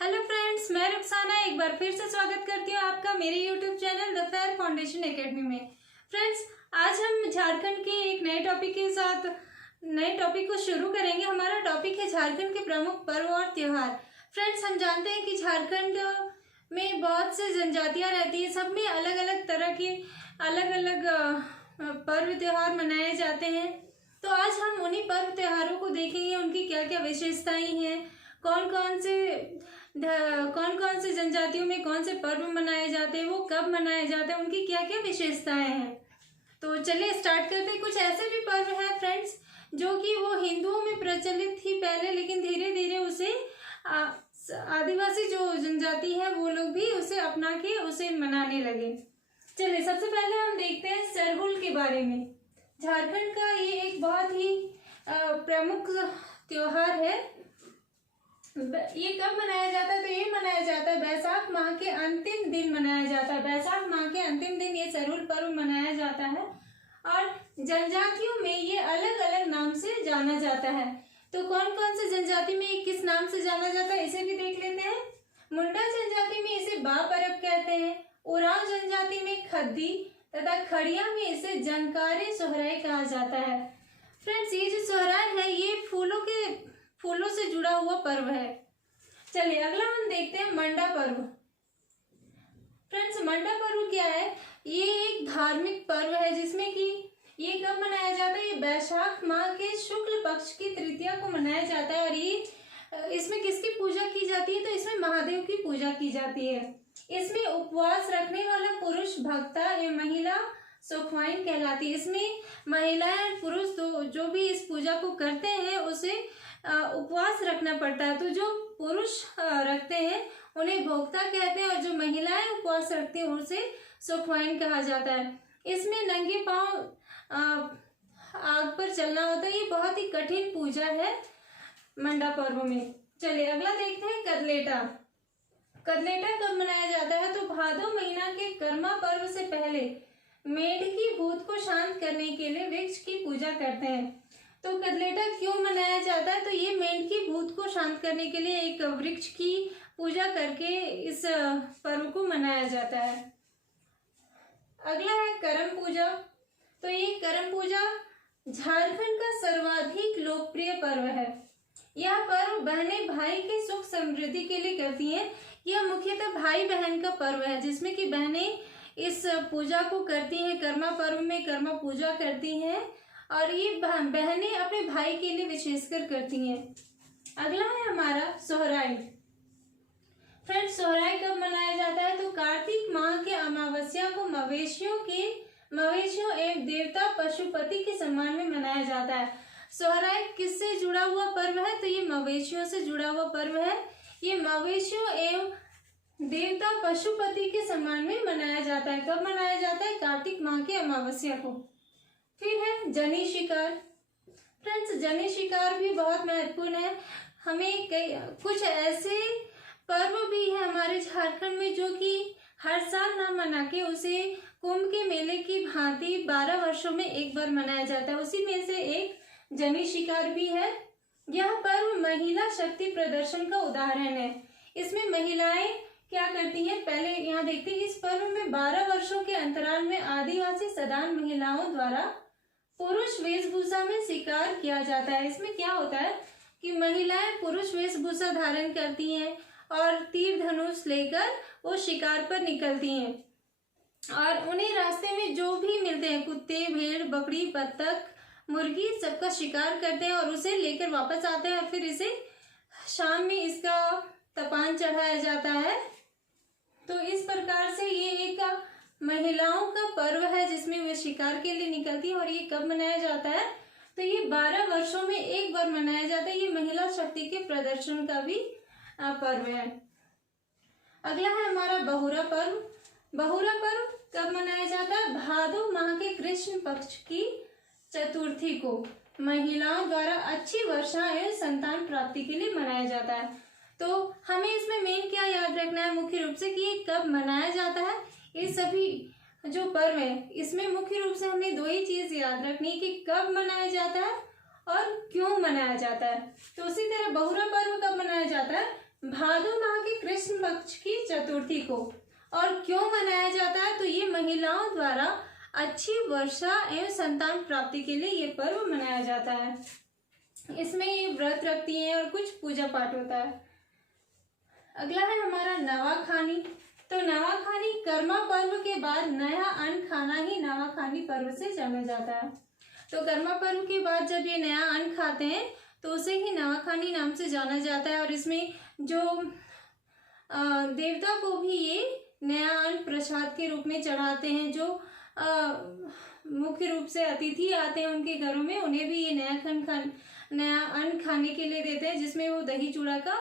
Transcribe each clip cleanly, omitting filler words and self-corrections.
Hello friends, मैं रुखसाना एक बार फिर से स्वागत करती हूँ आपका मेरे YouTube channel the fair foundation academy में। फ्रेंड्स, आज हम झारखंड के एक नए टॉपिक के साथ नए टॉपिक को शुरू करेंगे। हमारा टॉपिक है झारखंड के प्रमुख पर्व और त्योहार। फ्रेंड्स, हम जानते हैं कि झारखंड में बहुत से जनजातियाँ रहती हैं, सब में अलग अलग तरह के अलग अलग पर्व त्योहार मनाए जाते हैं। तो आज हम उन्हीं पर्व त्योहारों को देखेंगे, उनकी क्या क्या विशेषताएं हैं, कौन कौन से जनजातियों में कौन से पर्व मनाए जाते हैं, वो कब मनाए जाते हैं, उनकी क्या क्या विशेषताएं हैं। तो चलिए स्टार्ट करते हैं। कुछ ऐसे भी पर्व हैं फ्रेंड्स जो कि वो हिंदुओं में प्रचलित थी पहले, लेकिन धीरे धीरे उसे आदिवासी जो जनजाति है वो लोग भी उसे अपना के उसे मनाने लगे। चलिए सबसे पहले हम देखते हैं सरहुल के बारे में। झारखंड का ये एक बहुत ही प्रमुख त्योहार है। ये कब मनाया जाता है? तो ये मनाया जाता है बैसाख माह के अंतिम दिन मनाया जाता है। बैसाख माह के अंतिम दिन ये सरहुल पर्व मनाया जाता है और जनजातियों में ये अलग अलग नाम से जाना जाता है। तो कौन कौन से जनजाति में ये किस नाम से जाना जाता है इसे भी देख लेते हैं। मुंडा जनजाति में इसे बा परब कहते हैं, उरांव जनजाति में खद्दी तथा खड़िया में इसे जनकारे सोहराय कहा जाता है। फ्रेंड्स, ये जो सोहराय है ये फूलों से जुड़ा हुआ पर्व है। चलिए अगला हम देखते हैं मंडा पर्व। फ्रेंड्स, मंडा पर्व क्या है? ये एक धार्मिक पर्व है जिसमें कि ये कब मनाया जाता है? ये बैसाख माह के शुक्ल पक्ष की तृतीया को मनाया जाता है और ये इसमें किसकी पूजा की जाती है? तो इसमें महादेव की पूजा की जाती है। इसमें उपवास रखने वाला पुरुष भक्ता एवं महिला सुखवाइन कहलाती है। इसमें महिलाएं पुरुष जो भी इस पूजा को करते हैं उसे उपवास रखना पड़ता है। तो जो पुरुष रखते हैं उन्हें भोक्ता कहते हैं और जो महिलाएं उपवास रखती हैं उसे सुखवाइन कहा जाता है। इसमें नंगे पांव आग पर चलना होता है। ये बहुत ही कठिन पूजा है मंडा पर्व में। चलिए अगला देखते हैं कदलेटा। कदलेटा कब मनाया जाता है? तो भादो महीना के कर्मा पर्व से पहले मेढ की भूत को शांत करने के लिए वृक्ष की पूजा करते हैं। तो कदलेटा क्यों मनाया जाता है? तो ये मेढ की भूत को शांत करने के लिए एक वृक्ष की पूजा करके इस पर्व को मनाया जाता है। अगला है करम पूजा। तो ये करम पूजा झारखंड का सर्वाधिक लोकप्रिय पर्व है। यह पर्व बहनें भाई की सुख समृद्धि के लिए करती हैं। यह मुख्यतः भाई बहन का पर्व है जिसमें कि बहनें इस पूजा को करती हैं। कर्मा पर्व में कर्मा पूजा करती हैं और ये बहनें अपने भाई के लिए विशेषकर करती हैं। अगला है हमारा सोहराय। फ्रेंड्स, सोहराय कब मनाया जाता है? तो कार्तिक माह के अमावस्या को मवेशियों एवं देवता पशुपति के सम्मान में मनाया जाता है। सोहराय किससे जुड़ा हुआ पर्व है? तो ये मवेशियों से जुड़ा हुआ पर्व है। ये मवेशियों एवं देवता पशुपति के सम्मान में मनाया जाता है। कब मनाया जाता है? कार्तिक माह के अमावस्या को। फिर है जनी शिकार। फ्रेंड्स, जनी शिकार भी बहुत महत्वपूर्ण है। हमें कुछ ऐसे पर्व भी है हमारे झारखंड में जो कि हर साल ना मना के उसे कुंभ के मेले की भांति 12 वर्षों में एक बार मनाया जाता है। उसी में से एक जनी शिकार भी है। यह पर्व महिला शक्ति प्रदर्शन का उदाहरण है। इसमें महिलाएं क्या करती हैं? पहले यहाँ देखते हैं। इस पर्व में 12 वर्षों के अंतराल में आदिवासी सदान महिलाओं द्वारा पुरुष वेशभूषा में शिकार किया जाता है। इसमें क्या होता है कि महिलाएं पुरुष वेशभूषा धारण करती हैं और तीर धनुष लेकर वो शिकार पर निकलती हैं और उन्हें रास्ते में जो भी मिलते हैं, कुत्ते, भेड़, बकरी, बत्तख, मुर्गी, सबका शिकार करते हैं और उसे लेकर वापस आते हैं और फिर इसे शाम में इसका तपान चढ़ाया जाता है। तो इस प्रकार से ये एक महिलाओं का पर्व है जिसमें वे शिकार के लिए निकलती है। और ये कब मनाया जाता है? तो ये 12 वर्षों में एक बार मनाया जाता है। ये महिला शक्ति के प्रदर्शन का भी पर्व है। अगला है हमारा बहुरा पर्व। बहुरा पर्व कब मनाया जाता है? भादो माह के कृष्ण पक्ष की चतुर्थी को महिलाओं द्वारा अच्छी वर्षा एवं संतान प्राप्ति के लिए मनाया जाता है। तो हमें इसमें मेन क्या याद रखना है मुख्य रूप से कि ये कब मनाया जाता है। ये सभी जो पर्व है इसमें मुख्य रूप से हमें दो ही चीज याद रखनी है कि कब मनाया जाता है और क्यों मनाया जाता है। तो उसी तरह बहुरा पर्व कब मनाया जाता है? भादो माह के कृष्ण पक्ष की चतुर्थी को। और क्यों मनाया जाता है? तो ये महिलाओं द्वारा अच्छी वर्षा एवं संतान प्राप्ति के लिए ये पर्व मनाया जाता है। इसमें ये व्रत रखती हैं और कुछ पूजा पाठ होता है। अगला है हमारा नवाखानी। तो नवाखानी कर्मा पर्व के बाद नया अन्न खाना ही नवाखानी पर्व से जाना जाता है। तो कर्मा पर्व के बाद जब ये नया अन्न खाते हैं तो उसे ही नवाखानी नाम से जाना जाता है। और इसमें जो देवता को भी ये नया अन्न प्रसाद के रूप में चढ़ाते हैं। जो मुख्य रूप से अतिथि आते हैं उनके घरों में, उन्हें भी ये नया अन्न खाने के लिए देते हैं, जिसमें वो दही चूड़ा का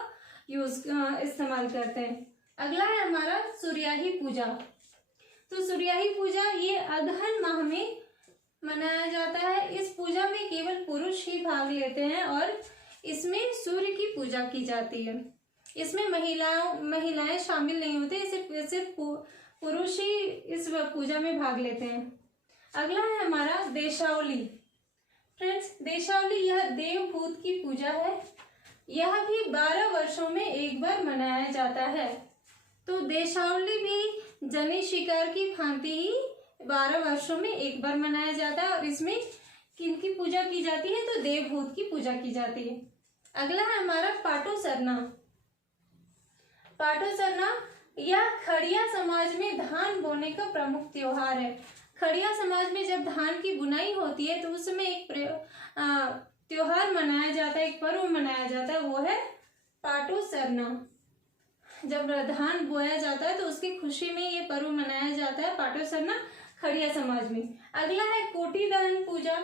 इस्तेमाल करते हैं। अगला है हमारा सूर्याही पूजा। तो सूर्याही पूजा ये अगहन माह में मनाया जाता है। इस पूजा में केवल पुरुष ही भाग लेते हैं और इसमें सूर्य की पूजा की जाती है। इसमें महिलाएं शामिल नहीं होते, सिर्फ पुरुष ही इस पूजा में भाग लेते हैं। अगला है हमारा देशावली। फ्रेंड्स, देशावली यह देवभूत की पूजा है। यह भी 12 वर्षों में एक बार मनाया जाता है। तो देशावली भी जनी शिकार की भांति ही 12 वर्षों में एक बार मनाया जाता है। और इसमें किनकी पूजा की जाती है? तो देवभूत की पूजा की जाती है। अगला है हमारा पाटो सरना। पाटो सरना यह खड़िया समाज में धान बोने का प्रमुख त्योहार है। खड़िया समाज में जब धान की बुनाई होती है तो उस समय एक त्योहार मनाया जाता है, एक पर्व मनाया जाता है, वो है पाटो सरना। जब धान बोया जाता है तो उसकी खुशी में ये पर्व मनाया जाता है, पाटो सरना, खड़िया समाज में। अगला है कोटि दहन पूजा।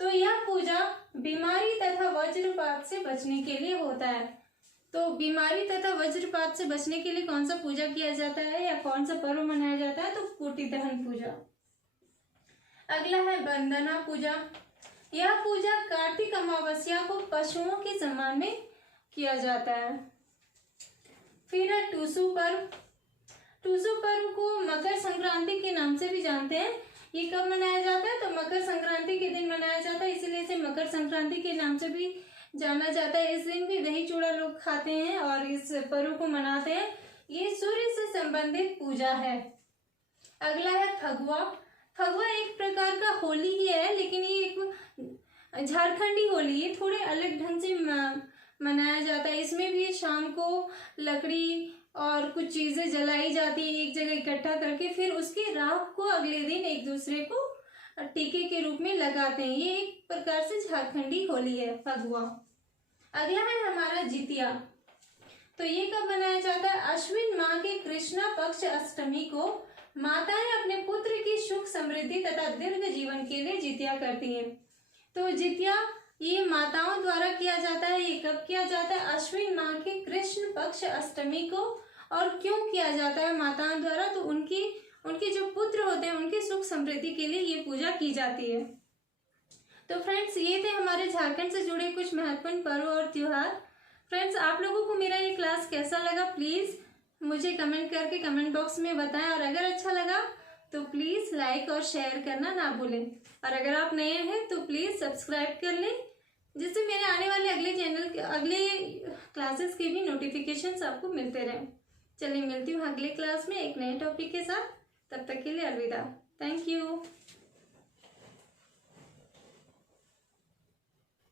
तो यह पूजा बीमारी तथा वज्रपात से बचने के लिए होता है। तो बीमारी तथा वज्रपात से बचने के लिए कौन सा पूजा किया जाता है या कौन सा पर्व मनाया जाता है? तो कोटि दहन पूजा। अगला है वंदना पूजा। यह पूजा कार्तिक अमावस्या को पशुओं के सम्मान में किया जाता है। फिर है टूसू पर्व। टूसू पर्व को मकर संक्रांति के नाम से भी जानते हैं। ये कब मनाया जाता है? तो मकर संक्रांति के दिन मनाया जाता है, इसलिए इसे मकर संक्रांति के नाम से भी जाना जाता है। इस दिन भी दही चूड़ा लोग खाते हैं और इस पर्व को मनाते हैं। ये सूर्य से संबंधित पूजा है। अगला है फगुआ। फगुआ एक प्रकार का होली ही है, लेकिन ये एक झारखंडी होली है, थोड़े अलग ढंग से मनाया जाता है। इसमें भी शाम को लकड़ी और कुछ चीजें जलाई जाती है एक जगह इकट्ठा करके, फिर उसकी राख को अगले दिन एक दूसरे को टीके के रूप में लगाते हैं। ये एक प्रकार से झारखंडी होली है फगुआ। अगला है हमारा जितिया। तो ये कब मनाया जाता है? अश्विन माह के कृष्णा पक्ष अष्टमी को माताएं अपने पुत्र की सुख समृद्धि तथा दीर्घ जीवन के लिए जितिया करती हैं। तो जितिया ये माताओं द्वारा किया जाता है। ये कब किया जाता है? अश्विन माह के कृष्ण पक्ष अष्टमी को। और क्यों किया जाता है माताओं द्वारा? तो उनके जो पुत्र होते हैं उनकी सुख समृद्धि के लिए ये पूजा की जाती है। तो फ्रेंड्स, ये थे हमारे झारखंड से जुड़े कुछ महत्वपूर्ण पर्व और त्योहार। फ्रेंड्स, आप लोगों को मेरा ये क्लास कैसा लगा प्लीज मुझे कमेंट करके कमेंट बॉक्स में बताएं। और अगर अच्छा लगा तो प्लीज लाइक और शेयर करना ना भूलें। और अगर आप नए हैं तो प्लीज सब्सक्राइब कर लें, जिससे मेरे आने वाले अगले क्लासेस के भी नोटिफिकेशंस आपको मिलते रहें। चलिए, मिलती हूँ अगले क्लास में एक नए टॉपिक के साथ। तब तक के लिए अलविदा। Thank you.